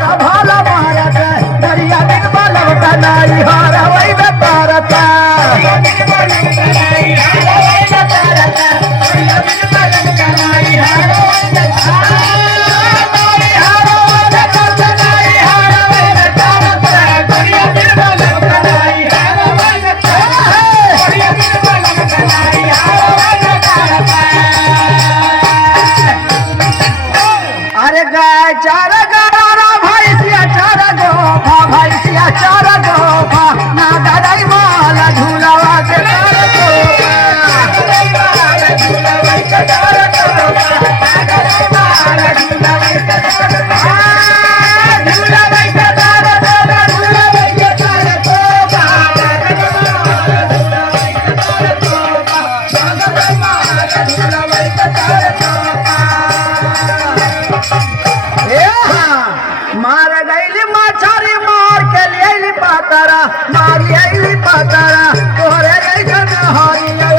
भाला मारत दरिया दिन बालवता नाही हारवई तारता अरे गाय चार गारा भैंसिया चार गोफा भैंसिया चार गोफा ना दादाई माला झूलावा के मार गईली माछारी मार के लिए पातारा मारी आईली पातारा तोहरे जैसन हरिया